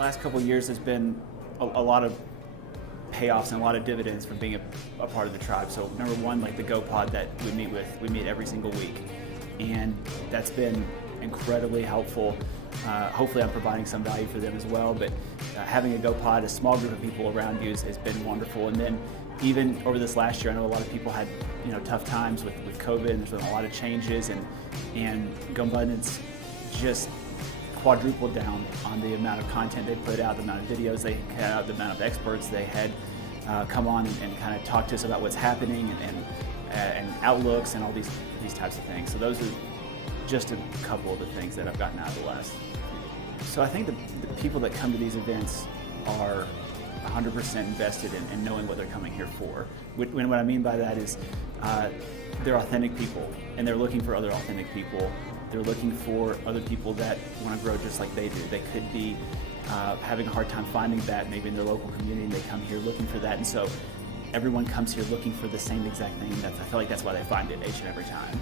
last couple of years has been a lot of payoffs and a lot of dividends from being a part of the tribe. So number one, like the GoPod that we meet every single week, and that's been incredibly helpful. Hopefully I'm providing some value for them as well, but having a GoPod, a small group of people around you has been wonderful. And then even over this last year, I know a lot of people had tough times with COVID, and there's been a lot of changes, and GoBundance just quadrupled down on the amount of content they put out, the amount of videos they had, the amount of experts they had come on and kind of talk to us about what's happening and outlooks and all these types of things. So those are just a couple of the things that I've gotten out of the last. So I think the people that come to these events are 100% invested in knowing what they're coming here for. What I mean by that is they're authentic people, and they're looking for other authentic people. They're looking for other people that want to grow just like they do. They could be having a hard time finding that maybe in their local community, and they come here looking for that. And so everyone comes here looking for the same exact thing. I feel like that's why they find it each and every time.